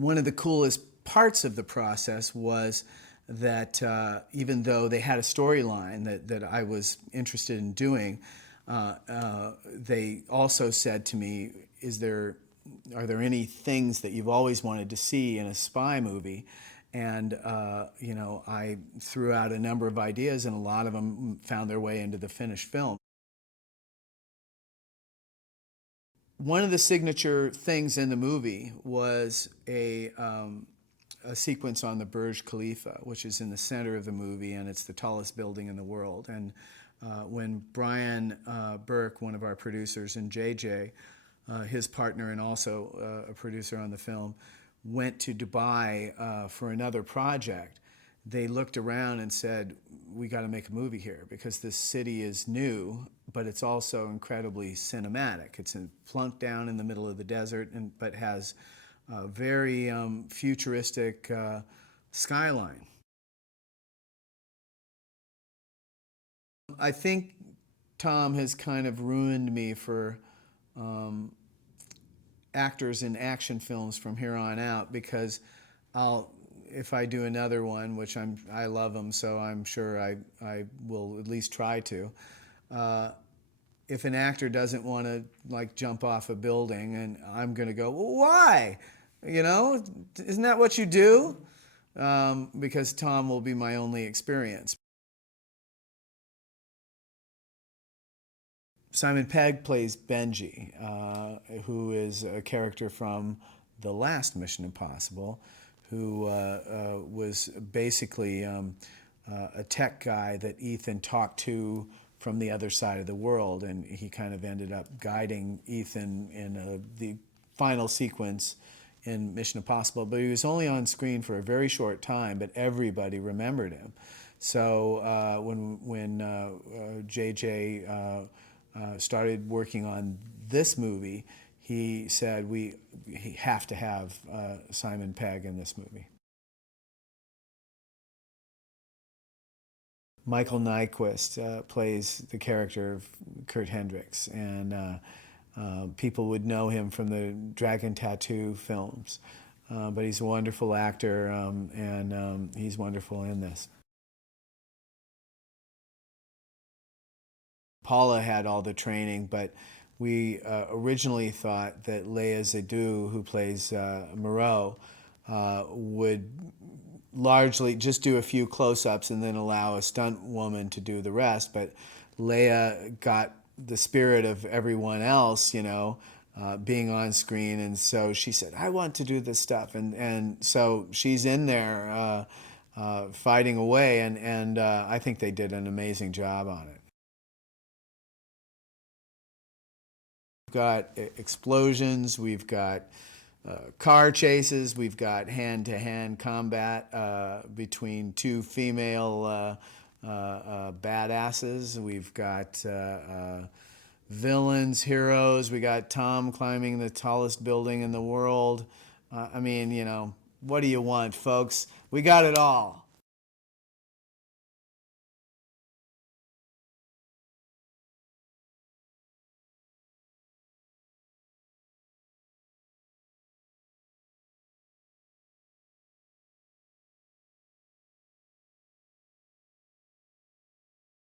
One of the coolest parts of the process was that even though they had a storyline that I was interested in doing, they also said to me, are there any things that you've always wanted to see in a spy movie? And you know, I threw out a number of ideas, and a lot of them found their way into the finished film. One of the signature things in the movie was a sequence on the Burj Khalifa, which is in the center of the movie, and it's the tallest building in the world. And when Brian Burke, one of our producers, and JJ, his partner and also a producer on the film, went to Dubai for another project, they looked around and said, we got to make a movie here because this city is new, but it's also incredibly cinematic. It's plunked down in the middle of the desert, but has a very futuristic skyline. I think Tom has kind of ruined me for actors in action films from here on out, because if I do another one, which I love them, so I'm sure I will at least try to. If an actor doesn't want to like jump off a building, and I'm going to go, well, why? You know, isn't that what you do? Because Tom will be my only experience. Simon Pegg plays Benji, who is a character from the last Mission Impossible, who was basically a tech guy that Ethan talked to from the other side of the world, and he kind of ended up guiding Ethan in the final sequence in Mission Impossible. But he was only on screen for a very short time, but everybody remembered him. So when JJ started working on this movie, he said, we have to have Simon Pegg in this movie. Michael Nyqvist plays the character of Kurt Hendricks, and people would know him from the Dragon Tattoo films. But he's a wonderful actor, and he's wonderful in this. Paula had all the training, but we originally thought that Léa Seydoux, who plays Moreau, would largely just do a few close-ups and then allow a stunt woman to do the rest. But Léa got the spirit of everyone else, you know, being on screen, and so she said, I want to do this stuff. And so she's in there fighting away, and I think they did an amazing job on it. We've got explosions, we've got car chases, we've got hand-to-hand combat between two female badasses, we've got villains, heroes, we got Tom climbing the tallest building in the world. I mean, you know, what do you want, folks? We got it all.